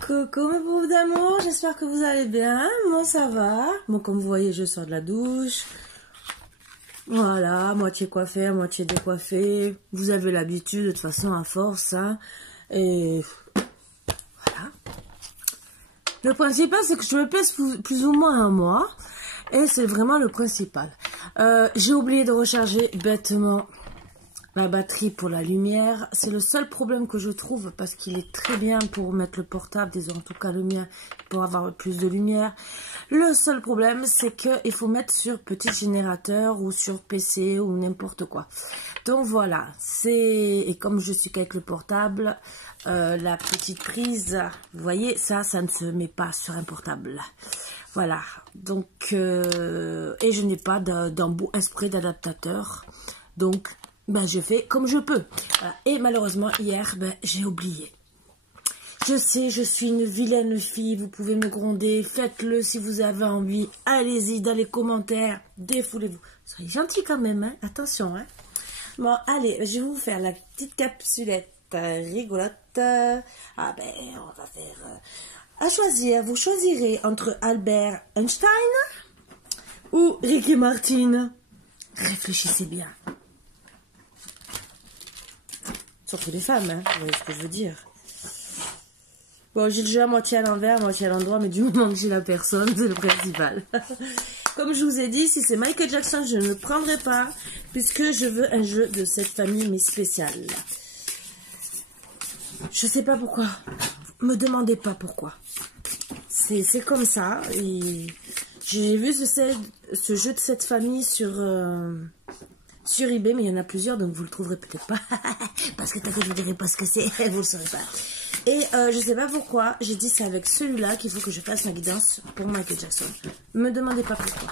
Coucou mes pauvres d'amour, j'espère que vous allez bien. Moi ça va. Bon, comme vous voyez, je sors de la douche. Voilà, moitié coiffée, moitié décoiffée. Vous avez l'habitude de toute façon à force, hein. Et voilà. Le principal, c'est que je me pèse plus ou moins un mois. Et c'est vraiment le principal. J'ai oublié de recharger bêtement la batterie pour la lumière. C'est le seul problème que je trouve parce qu'il est très bien pour mettre le portable, disons en tout cas le mien, pour avoir plus de lumière. Le seul problème, c'est qu'il faut mettre sur petit générateur ou sur PC ou n'importe quoi. Donc voilà, et comme je suis qu'avec le portable, la petite prise, vous voyez, ça ne se met pas sur un portable. Voilà, donc, et je n'ai pas d'embout exprès d'adaptateur, donc ben, je fais comme je peux. Voilà. Et malheureusement, hier, ben, j'ai oublié. Je sais, je suis une vilaine fille, vous pouvez me gronder, faites-le si vous avez envie, allez-y dans les commentaires, défoulez-vous. Soyez gentils quand même, hein. Attention. Hein. Bon, allez, je vais vous faire la petite capsulette rigolote. Ah ben, on va faire... à choisir, vous choisirez entre Albert Einstein ou Ricky Martin. Réfléchissez bien. Surtout les femmes, hein, vous voyez ce que je veux dire. Bon, j'ai le jeu à moitié à l'envers, moitié à l'endroit, mais du moment que j'ai la personne, c'est le principal. Comme je vous ai dit, si c'est Michael Jackson, je ne le prendrai pas, puisque je veux un jeu de cette famille, mais spécial. Je sais pas pourquoi. Me demandez pas pourquoi. C'est comme ça. J'ai vu ce jeu de cette famille sur eBay, mais il y en a plusieurs, donc vous le trouverez peut-être pas. Parce que peut-être que je ne dirai pas ce que c'est, vous le saurez pas. Et je sais pas pourquoi, j'ai dit c'est avec celui-là qu'il faut que je fasse ma guidance pour Michael Jackson. Me demandez pas pourquoi.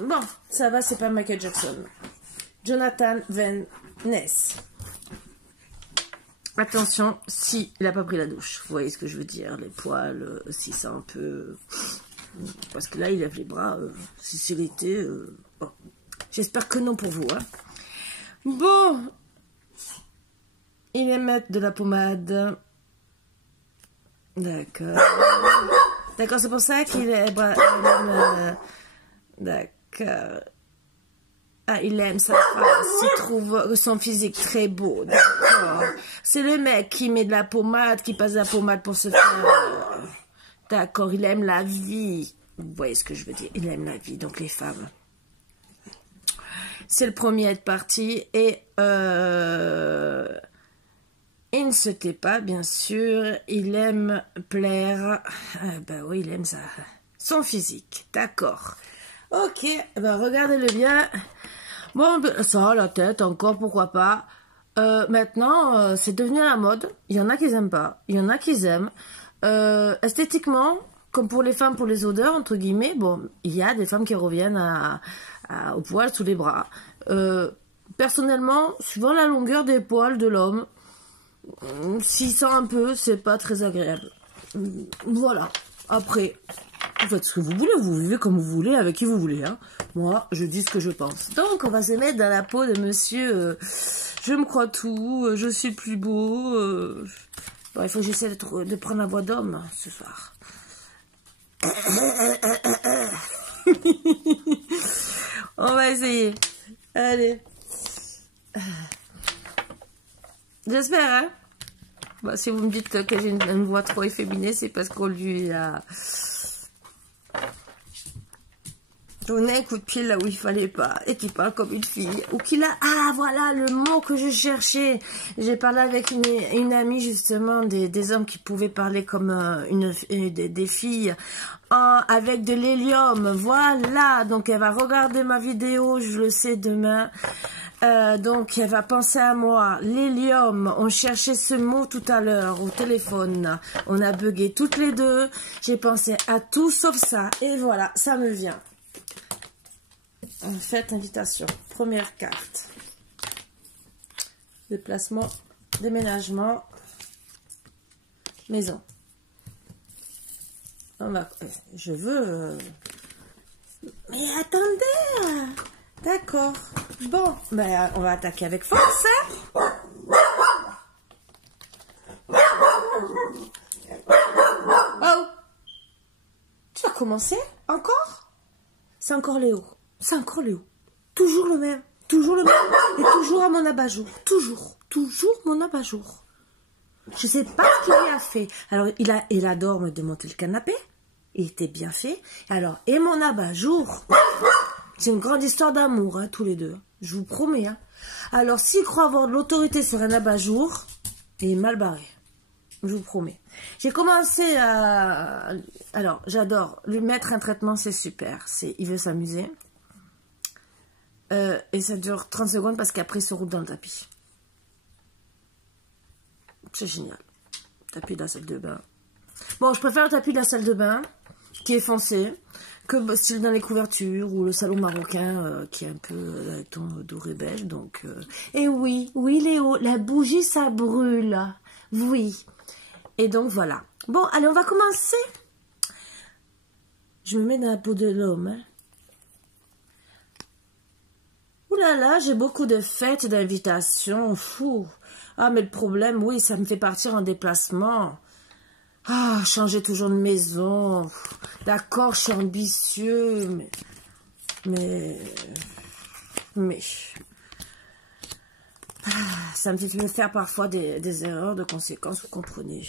Bon, ça va, c'est pas Michael Jackson. Jonathan Van Ness. Attention, si il n'a pas pris la douche, vous voyez ce que je veux dire, les poils, si c'est un peu... Parce que là, il lève les bras, si c'est l'été, bon. J'espère que non pour vous, hein. Bon, il aime mettre de la pommade. D'accord. D'accord, c'est pour ça qu'il aime... D'accord. Ah, il aime sa face, il trouve son physique très beau, d'accord. C'est le mec qui met de la pommade, qui passe de la pommade pour se faire... D'accord, il aime la vie. Vous voyez ce que je veux dire, il aime la vie, donc les femmes. C'est le premier à être parti, et il ne se tait pas, bien sûr, il aime plaire, ben oui, il aime son physique, d'accord. Ok, ben regardez-le bien. Bon, ça, la tête, encore, pourquoi pas. Maintenant, c'est devenu à la mode. Il y en a qui n'aiment pas. Il y en a qui aiment. Esthétiquement, comme pour les femmes, pour les odeurs, entre guillemets, bon, il y a des femmes qui reviennent au poil sous les bras. Personnellement, suivant la longueur des poils de l'homme, s'il sent un peu, c'est pas très agréable. Voilà. Après... Vous faites ce que vous voulez, vous vivez comme vous voulez, avec qui vous voulez. Hein. Moi, je dis ce que je pense. Donc, on va se mettre dans la peau de monsieur... je me crois tout, je suis le plus beau. Bon, il faut que j'essaie de prendre la voix d'homme ce soir. On va essayer. Allez. J'espère, hein. Bon, si vous me dites que j'ai une voix trop efféminée, c'est parce qu'on lui a... donner un coup de pied là où il fallait pas et qui parle comme une fille ou qu'il a... Ah voilà le mot que je cherchais. J'ai parlé avec une amie justement des hommes qui pouvaient parler comme des filles avec de l'hélium. Voilà, donc elle va regarder ma vidéo, je le sais demain. Donc elle va penser à moi. L'hélium, on cherchait ce mot tout à l'heure au téléphone. On a bugué toutes les deux. J'ai pensé à tout sauf ça et voilà, ça me vient. Faites invitation. Première carte. Déplacement, déménagement, maison. Je veux... Mais attendez. D'accord. Bon, ben, on va attaquer avec force. Hein. recommencer. Encore. C'est encore Léo. C'est encore Léo. Toujours le même. Toujours le même. Et toujours à mon abat-jour. Toujours. Toujours mon abat-jour. Je sais pas ce qu'il lui a fait. Alors, il adore me démonter le canapé. Il était bien fait. Alors, et mon abat-jour. C'est une grande histoire d'amour, hein, tous les deux. Je vous promets. Hein. Alors, s'il croit avoir de l'autorité sur un abat-jour, il est mal barré. Je vous promets. J'ai commencé à... Alors, j'adore. Lui mettre un traitement, c'est super. Il veut s'amuser. Et ça dure 30 secondes parce qu'après, il se roule dans le tapis. C'est génial. Tapis de la salle de bain. Bon, je préfère le tapis de la salle de bain, qui est foncé, que style dans les couvertures, ou le salon marocain, qui est un peu avec ton doré beige. Donc, Et oui, Léo, la bougie, ça brûle. Oui. Et donc, voilà. Bon, allez, on va commencer. Je me mets dans la peau de l'homme. Hein. Ouh là là, j'ai beaucoup de fêtes, d'invitations. Fou. Ah, mais le problème, oui, ça me fait partir en déplacement. Ah, changer toujours de maison. D'accord, je suis ambitieux, mais... ça me fait me faire parfois des erreurs de conséquences, vous comprenez.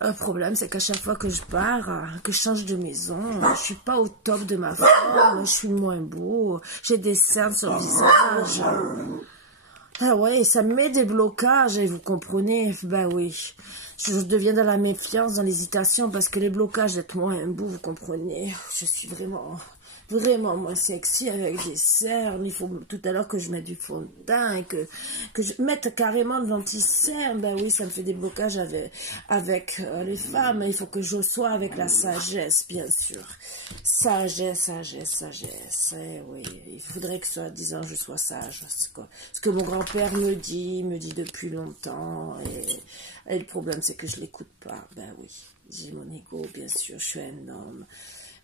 Le problème, c'est qu'à chaque fois que je pars, que je change de maison, je suis pas au top de ma forme, je suis moins beau, j'ai des cernes sur le visage. Ah ouais, ça me met des blocages, et vous comprenez, bah oui. Je deviens dans la méfiance, dans l'hésitation, parce que les blocages d'être moins beau, vous comprenez. Je suis vraiment moins sexy avec des cernes. Il faut tout à l'heure que je mette du fond de teint et que je mette carrément de l'anti-cerne. Ben oui, ça me fait des blocages avec les femmes. Il faut que je sois avec la sagesse, bien sûr. Sagesse. Eh oui, il faudrait que soi-disant je sois sage. Ce que mon grand-père me dit depuis longtemps. Et le problème, c'est que je l'écoute pas. Ben oui, j'ai mon ego, bien sûr, je suis un homme.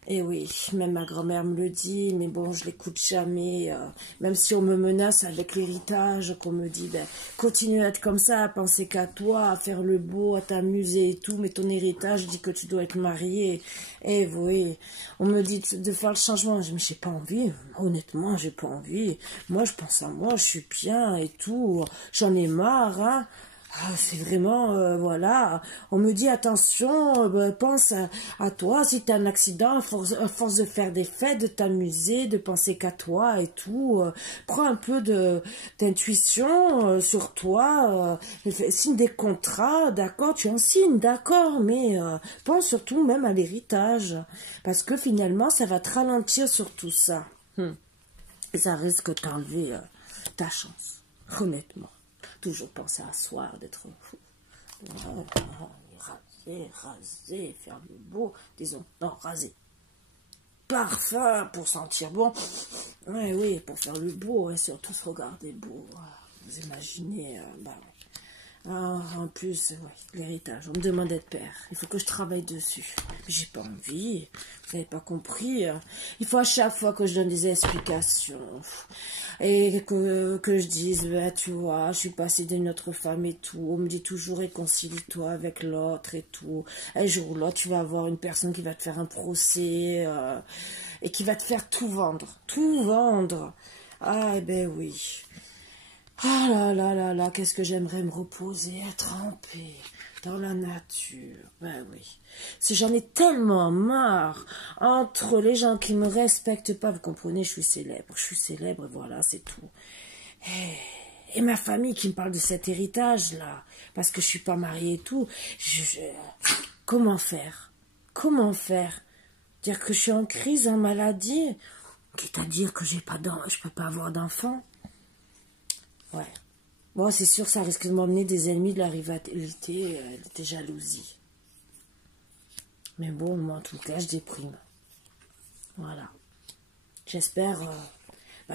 Et oui, même ma grand-mère me le dit, mais bon, je l'écoute jamais. Même si on me menace avec l'héritage, qu'on me dit, ben, continue à être comme ça, à penser qu'à toi, à faire le beau, à t'amuser et tout, mais ton héritage dit que tu dois être mariée. Et oui, on me dit de faire le changement. Je me dis, j'ai pas envie, honnêtement, j'ai pas envie. Moi, je pense à moi, je suis bien et tout, j'en ai marre, hein. Ah, c'est vraiment, voilà, on me dit attention, pense à toi, si tu as un accident, à force de faire des fêtes, de t'amuser, de penser qu'à toi et tout, prends un peu d'intuition sur toi, signe des contrats, d'accord, tu en signes, d'accord, mais pense surtout même à l'héritage, parce que finalement, ça va te ralentir sur tout ça, et ça risque de t'enlever ta chance, honnêtement. Toujours penser à soi, d'être fou. Raser, faire le beau, disons, non, raser. Parfum pour sentir bon. Oui, pour faire le beau, et surtout se regarder beau. Vous imaginez, en plus, l'héritage, on me demande d'être père. Il faut que je travaille dessus. J'ai pas envie. Vous n'avez pas compris. Il faut à chaque fois que je donne des explications. Et que je dise, tu vois, je suis passée d'une autre femme et tout. On me dit toujours, réconcilie-toi avec l'autre et tout. Un jour ou l'autre, tu vas avoir une personne qui va te faire un procès et qui va te faire tout vendre. Tout vendre. Ah, eh ben oui. Ah là, qu'est-ce que j'aimerais me reposer, être en paix, dans la nature. Ben oui. Si j'en ai tellement marre, entre les gens qui me respectent pas, vous comprenez, je suis célèbre, voilà, c'est tout. Et ma famille qui me parle de cet héritage-là, parce que je suis pas mariée et tout, comment faire? Dire que je suis en crise, en maladie, quitte à dire que je peux pas avoir d'enfant. Ouais. Bon, c'est sûr, ça risque de m'emmener des ennemis de la rivalité, des jalousies. Mais bon, moi, en tout cas, je déprime. Voilà. J'espère,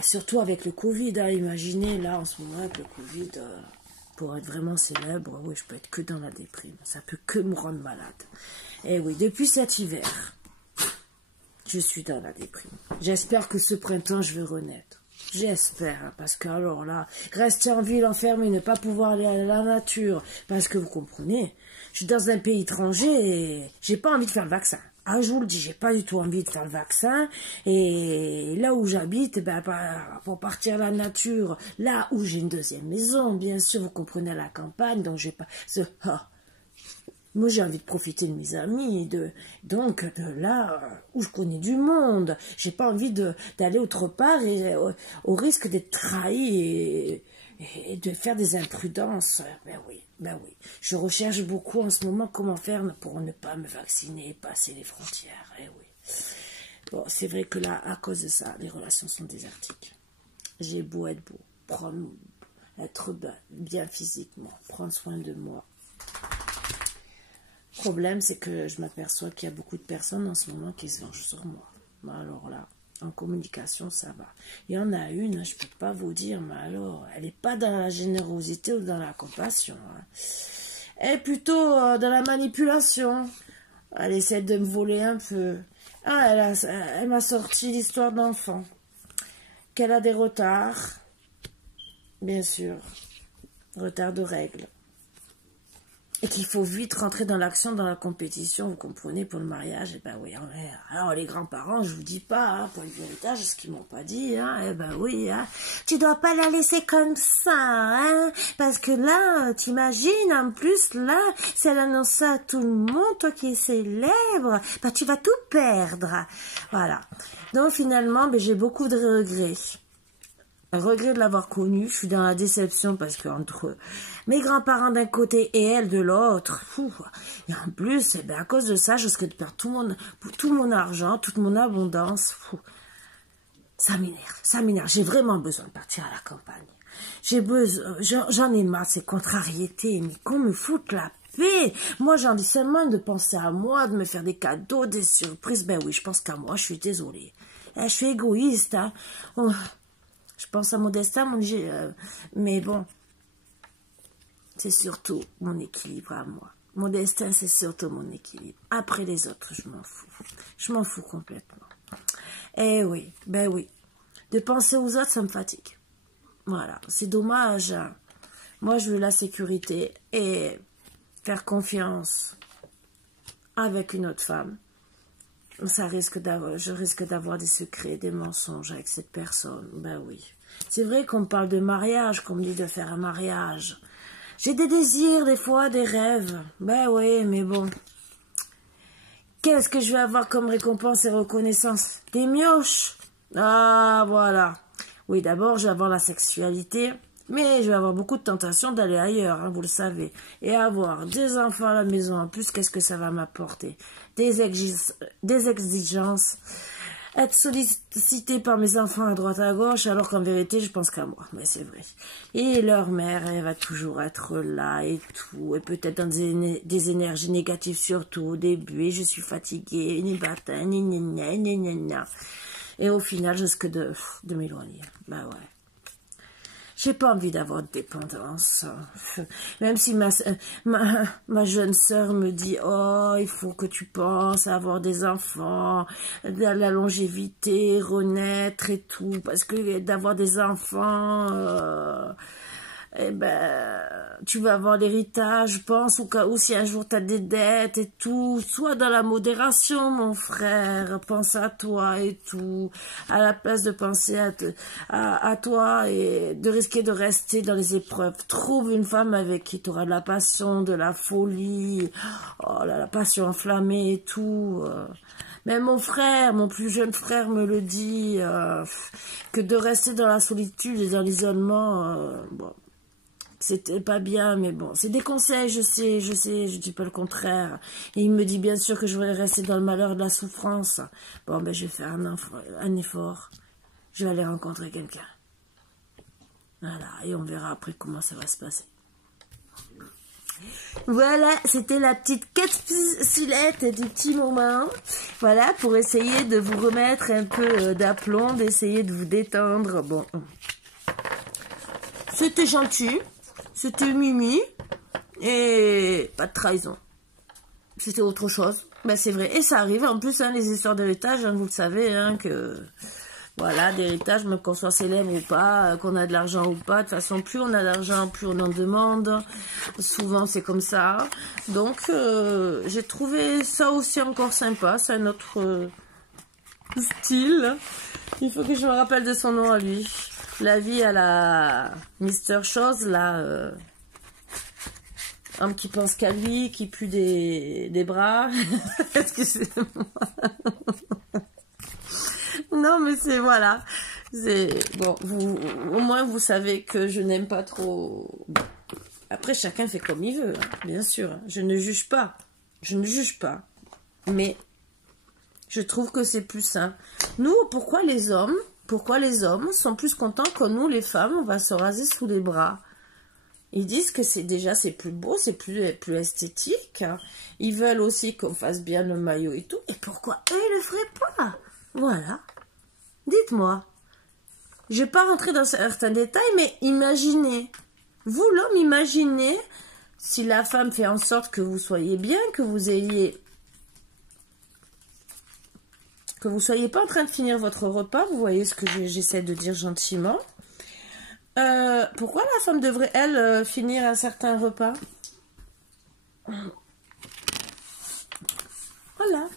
surtout avec le Covid, imaginez, là, en ce moment, avec le Covid, pour être vraiment célèbre, oui, je peux être que dans la déprime. Ça peut que me rendre malade. Et oui, depuis cet hiver, je suis dans la déprime. J'espère que ce printemps, je vais renaître. J'espère, parce que alors là, rester en ville enfermé, ne pas pouvoir aller à la nature, parce que vous comprenez, je suis dans un pays étranger et j'ai pas envie de faire le vaccin. Ah, je vous le dis, j'ai pas du tout envie de faire le vaccin. Et là où j'habite, ben, pour partir à la nature, là où j'ai une deuxième maison, bien sûr, vous comprenez, à la campagne, donc j'ai pas... Moi, j'ai envie de profiter de mes amis, donc de là où je connais du monde. J'ai pas envie d'aller autre part et au risque d'être trahi et de faire des imprudences. Ben oui. Je recherche beaucoup en ce moment comment faire pour ne pas me vacciner et passer les frontières. Eh oui. Bon, c'est vrai que là, à cause de ça, les relations sont désertiques. J'ai beau être beau, être bien physiquement, prendre soin de moi. Le problème, c'est que je m'aperçois qu'il y a beaucoup de personnes en ce moment qui se vengent sur moi. Alors là, en communication, ça va. Il y en a une, je ne peux pas vous dire, mais alors, elle n'est pas dans la générosité ou dans la compassion. Hein. Elle est plutôt dans la manipulation. Elle essaie de me voler un peu. Ah, elle m'a sorti l'histoire d'enfant. Qu'elle a des retards, bien sûr. Retard de règles. Et qu'il faut vite rentrer dans l'action, dans la compétition, vous comprenez, pour le mariage. Et ben oui, alors les grands-parents, je vous dis pas, hein, pour l'héritage, ce qu'ils m'ont pas dit, hein, et ben oui, hein, tu dois pas la laisser comme ça, hein, parce que là, t'imagines, en plus, là, si elle annonce ça à tout le monde, toi qui es célèbre, ben tu vas tout perdre. Voilà. Donc finalement, ben, j'ai beaucoup de regrets. Regret de l'avoir connue, je suis dans la déception parce que entre mes grands-parents d'un côté et elle de l'autre, et en plus, eh ben, à cause de ça, je risque de perdre tout mon argent, toute mon abondance. Ça m'énerve. J'ai vraiment besoin de partir à la campagne. J'en ai marre de ces contrariétés, mais qu'on me foute la paix. Moi, j'ai envie seulement de penser à moi, de me faire des cadeaux, des surprises. Ben oui, je pense qu'à moi, je suis désolée. Je suis égoïste, hein. Oh. Je pense à mon destin, mais bon, c'est surtout mon équilibre à moi. Mon destin, c'est surtout mon équilibre. Après les autres, je m'en fous. Je m'en fous complètement. Eh oui, ben oui. De penser aux autres, ça me fatigue. Voilà, c'est dommage. Moi, je veux la sécurité et faire confiance avec une autre femme. Je risque d'avoir des secrets, des mensonges avec cette personne. Ben oui. C'est vrai qu'on me parle de mariage, qu'on me dit de faire un mariage. J'ai des désirs, des fois, des rêves. Ben oui, mais bon. Qu'est-ce que je vais avoir comme récompense et reconnaissance? Des mioches. Ah, voilà. Oui, d'abord, je vais avoir la sexualité. Mais je vais avoir beaucoup de tentations d'aller ailleurs, hein, vous le savez. Et avoir des enfants à la maison en plus, qu'est-ce que ça va m'apporter? Des exigences. Être sollicité par mes enfants à droite à gauche, alors qu'en vérité, je pense qu'à moi. Mais c'est vrai. Et leur mère, elle va toujours être là et tout. Et peut-être dans des énergies négatives surtout au début. Et je suis fatiguée, ni bâtin, ni. Et au final, je risque de m'éloigner. Bah ouais. J'ai pas envie d'avoir de dépendance. Même si ma jeune sœur me dit « Oh, il faut que tu penses à avoir des enfants, la longévité, renaître et tout. » Parce que d'avoir des enfants, eh ben, tu vas avoir l'héritage, je pense, ou si un jour tu as des dettes et tout. Sois dans la modération, mon frère. Pense à toi et tout. À la place de penser à toi et de risquer de rester dans les épreuves. Trouve une femme avec qui tu auras de la passion, de la folie, oh là, la passion enflammée et tout. Même mon frère, mon plus jeune frère me le dit, que de rester dans la solitude et dans l'isolement, bon. C'était pas bien, mais bon, c'est des conseils, je sais, je dis pas le contraire. Et il me dit bien sûr que je vais rester dans le malheur de la souffrance. Bon, ben je vais faire un effort. Je vais aller rencontrer quelqu'un. Voilà, et on verra après comment ça va se passer. Voilà, c'était la petite capsulette du petit moment. Voilà, pour essayer de vous remettre un peu d'aplomb, d'essayer de vous détendre. Bon, c'était gentil. C'était Mimi, et pas de trahison. C'était autre chose. Ben c'est vrai. Et ça arrive, en plus, hein, les histoires d'héritage, hein, vous le savez, hein, que Voilà, d'héritage, même qu'on soit célèbre ou pas, qu'on a de l'argent ou pas. De toute façon, plus on a d'argent, plus on en demande. Souvent, c'est comme ça. Donc, j'ai trouvé ça aussi encore sympa. C'est un autre style. Il faut que je me rappelle de son nom à lui. La vie à la Mister Chose, là... homme qui pense qu'à lui, qui pue des bras. Excusez-moi. Non, mais c'est, voilà. C'est, bon, au moins, vous savez que je n'aime pas trop... Bon. Après, chacun fait comme il veut, hein, bien sûr. Je ne juge pas. Je ne juge pas. Mais, je trouve que c'est plus sain. Nous, pourquoi les hommes sont plus contents que nous, les femmes, on va se raser sous les bras? Ils disent que c'est plus beau, c'est plus esthétique. Ils veulent aussi qu'on fasse bien le maillot et tout. Et pourquoi eux, ils le feraient pas? Voilà. Dites-moi. Je vais pas rentrer dans certains détails, mais imaginez. Vous, l'homme, imaginez si la femme fait en sorte que vous soyez bien, que vous soyez pas en train de finir votre repas. Vous voyez ce que j'essaie de dire gentiment. Pourquoi la femme devrait, elle, finir un certain repas? Voilà.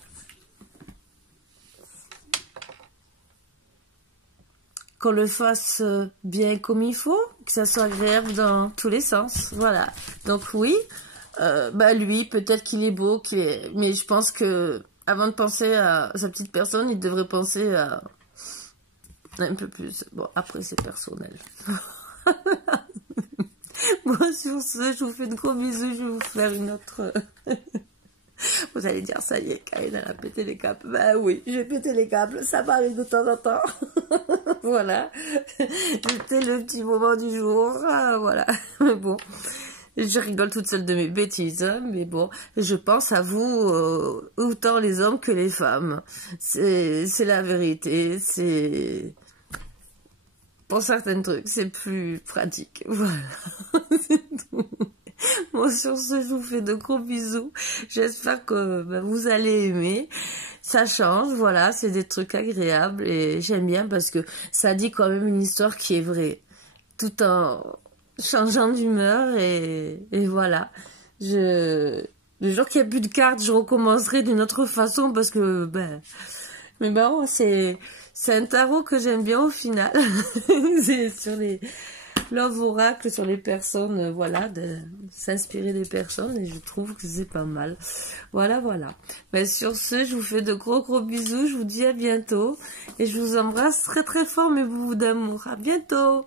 Qu'on le fasse bien comme il faut, que ça soit agréable dans tous les sens. Voilà. Donc oui, lui, peut-être qu'il est beau, mais je pense que avant de penser à sa petite personne, il devrait penser à un peu plus. Bon, après, c'est personnel. Bon, sur ce, je vous fais de gros bisous. Je vais vous faire une autre... Vous allez dire, ça y est, Karine, elle a pété les câbles. Ben oui, j'ai pété les câbles. Ça m'arrive de temps en temps. Voilà. C'était le petit moment du jour. Ah, voilà. Mais bon, je rigole toute seule de mes bêtises. Hein, mais bon, je pense à vous, autant les hommes que les femmes. C'est la vérité. C'est... Pour certains trucs, c'est plus pratique. Voilà. C'est tout. Bon, sur ce, je vous fais de gros bisous. J'espère que vous allez aimer. Ça change, voilà, c'est des trucs agréables et j'aime bien parce que ça dit quand même une histoire qui est vraie. Tout en changeant d'humeur et voilà. Le jour qu'il n'y a plus de cartes, je recommencerai d'une autre façon parce que, mais bon, c'est un tarot que j'aime bien au final. C'est sur les... Love oracle sur les personnes, voilà, de s'inspirer des personnes et je trouve que c'est pas mal. Voilà, voilà. Mais sur ce, je vous fais de gros bisous, je vous dis à bientôt et je vous embrasse très très fort mes boubous d'amour. À bientôt.